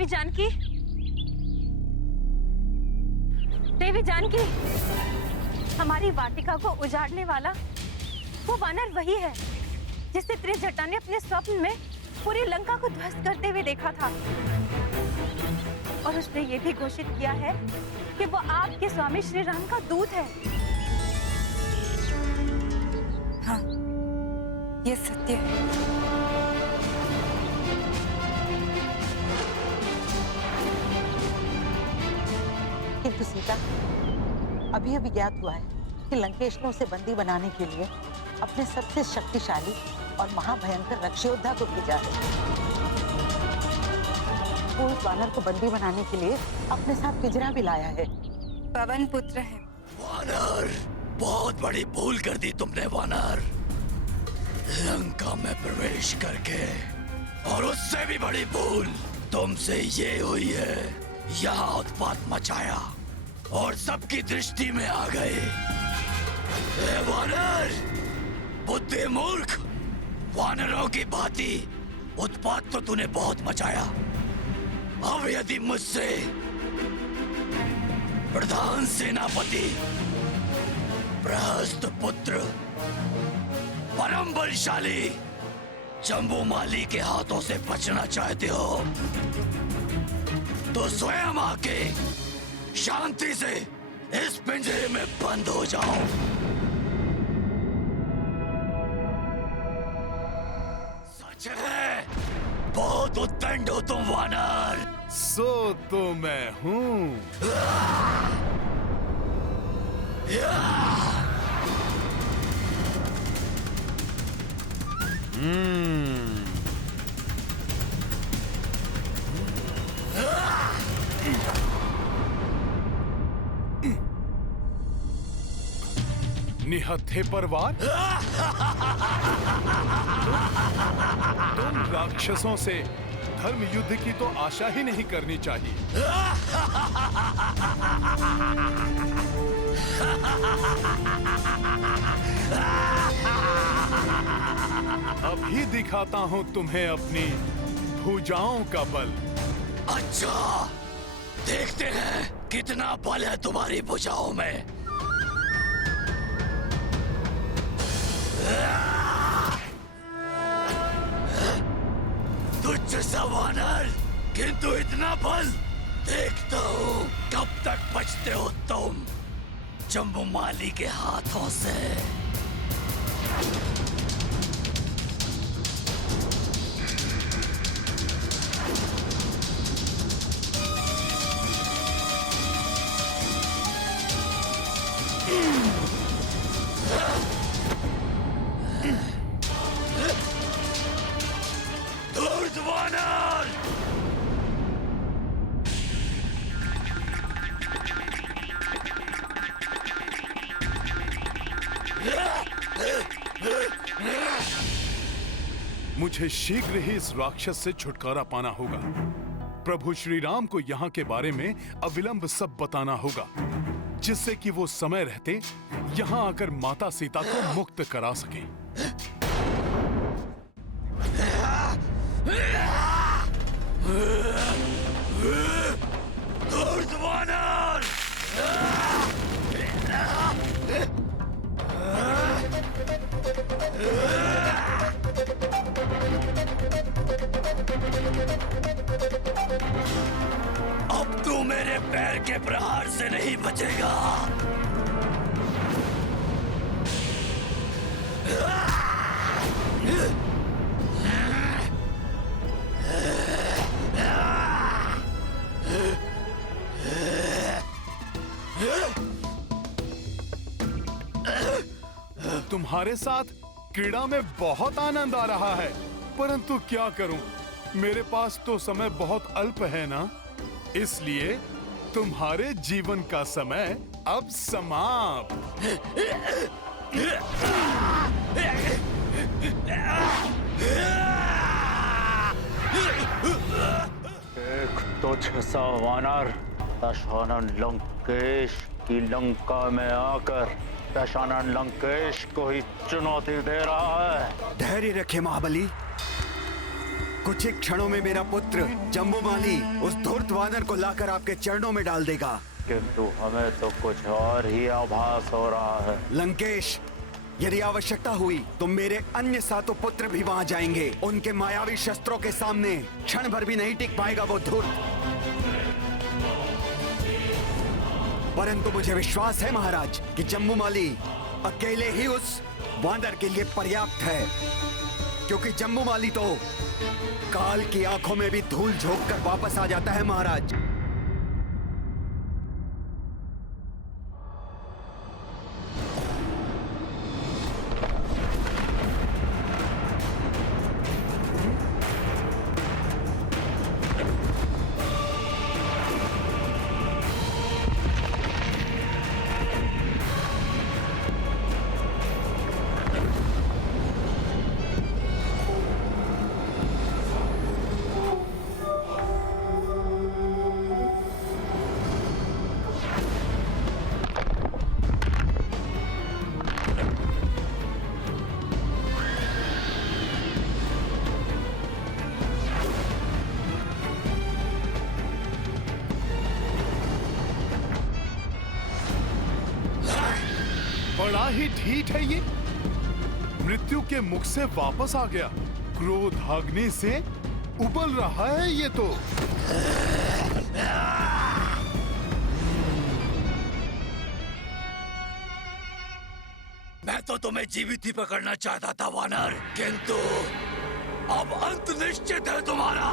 देवी जानकी, देवी जानकी, हमारी वाटिका को उजाड़ने वाला वो वानर वही है जिसे त्रिजटा ने अपने स्वप्न में पूरी लंका को ध्वस्त करते हुए देखा था। और उसने ये भी घोषित किया है कि वो आपके स्वामी श्री राम का दूत है। हाँ, ये सत्य है। किंतु सीता, अभी अभी ज्ञात हुआ है कि लंकेश ने उसे बंदी बनाने के लिए अपने सबसे शक्तिशाली और महाभयंकर रक्षयोद्धा को भेजा है। वो उस वानर को बंदी बनाने के लिए अपने साथ पिंजरा भी लाया है। पवन पुत्र है। वानर, बहुत बड़ी भूल कर दी तुमने वानर। लंका में प्रवेश करके, और उससे भी बड़ी भूल तुमसे ये हुई है, यहाँ उत्पात मचाया और सबकी दृष्टि में आ गए। ए वानर, बुद्धि मूर्ख, वानरों की भांति उत्पात तो तूने बहुत मचाया। अब यदि मुझसे प्रधान सेनापति प्रहस्त पुत्र परम बलशाली जम्बूमाली के हाथों से बचना चाहते हो तो स्वयं आके शांति से इस पिंजरे में बंद हो जाओ। सच है, बहुत उद्दंड हो तुम वानर। सो तो मैं हूँ। निहत्थे पर वार। तुम राक्षसों से धर्म युद्ध की तो आशा ही नहीं करनी चाहिए। अभी दिखाता हूँ तुम्हें अपनी भुजाओं का बल। अच्छा, देखते हैं कितना बल है तुम्हारी भुजाओं में। तुच्छ सा वानर, किंतु इतना बल। देखता हूँ कब तक बचते हो तुम जम्बूमाली के हाथों से। मुझे शीघ्र ही इस राक्षस से छुटकारा पाना होगा। प्रभु श्री राम को यहाँ के बारे में अविलंब सब बताना होगा, जिससे कि वो समय रहते यहाँ आकर माता सीता को मुक्त करा सके। अब तू मेरे पैर के प्रहार से नहीं बचेगा। तुम्हारे साथ क्रीड़ा में बहुत आनंद आ रहा है, परंतु क्या करूं, मेरे पास तो समय बहुत अल्प है ना, इसलिए तुम्हारे जीवन का समय अब समाप्त। एक तुच्छ सा वानर दशानन लंकेश की लंका में आकर दशानन लंकेश को ही चुनौती दे रहा है। धैर्य रखे महाबली। कुछ ही क्षणों में मेरा पुत्र जम्बूमाली उस धूर्त वानर को लाकर आपके चरणों में डाल देगा। किंतु हमें तो कुछ और ही आभास हो रहा है। लंकेश, यदि आवश्यकता हुई तो मेरे अन्य 7 पुत्र भी वहां जाएंगे। उनके मायावी शस्त्रों के सामने क्षण भर भी नहीं टिक पाएगा वो धूर्त। परंतु मुझे विश्वास है महाराज कि जम्बूमाली अकेले ही उस वानर के लिए पर्याप्त है, क्योंकि जम्बूमाली तो काल की आंखों में भी धूल झोंक कर वापस आ जाता है महाराज। बड़ा ही ढीठ है ये, मृत्यु के मुख से वापस आ गया। क्रोधाग्नि से उबल रहा है ये तो। मैं तो तुम्हें जीवित ही पकड़ना चाहता था वानर, किंतु अब अंत निश्चित है तुम्हारा।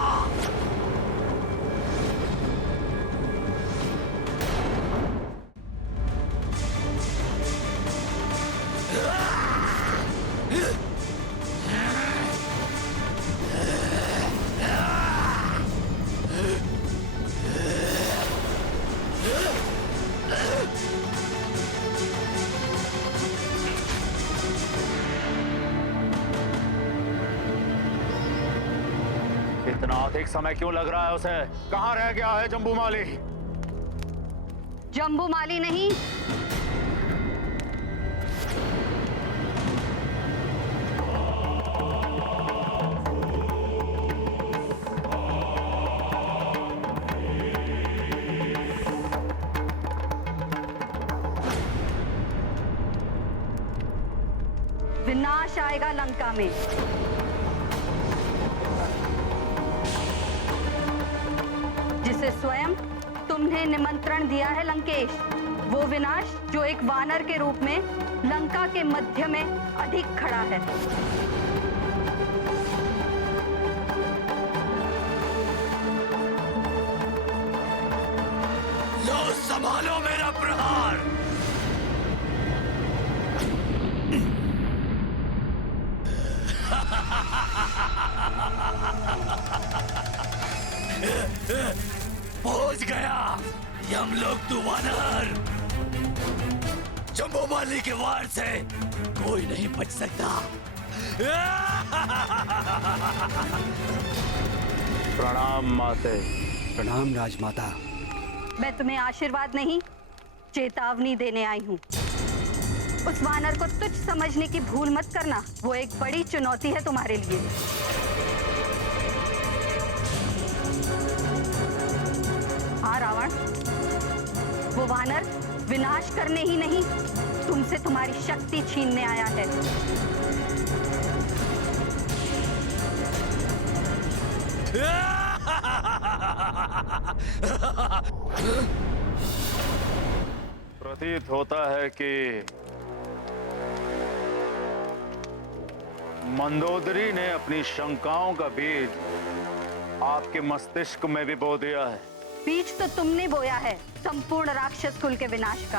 इतना अधिक समय क्यों लग रहा है उसे? कहाँ रह गया है जम्बूमाली? जम्बूमाली नहीं, विनाश आएगा लंका में। जिसे स्वयं तुमने निमंत्रण दिया है लंकेश, वो विनाश जो एक वानर के रूप में लंका के मध्य में अधिक खड़ा है। लो संभालो मेरा प्रहार। पहुंच गया यमलोक तू वानर। जम्बूमाली के वार से कोई नहीं बच सकता। प्रणाम माते। प्रणाम राजमाता। मैं तुम्हें आशीर्वाद नहीं, चेतावनी देने आई हूँ। उस वानर को तुच्छ समझने की भूल मत करना, वो एक बड़ी चुनौती है तुम्हारे लिए। हाँ रावण, वो वानर विनाश करने ही नहीं, तुमसे तुम्हारी शक्ति छीनने आया है। प्रतीत होता है कि मंदोदरी ने अपनी शंकाओं का बीज आपके मस्तिष्क में भी बो दिया है। बीज तो तुमने बोया है संपूर्ण राक्षस कुल के विनाश का।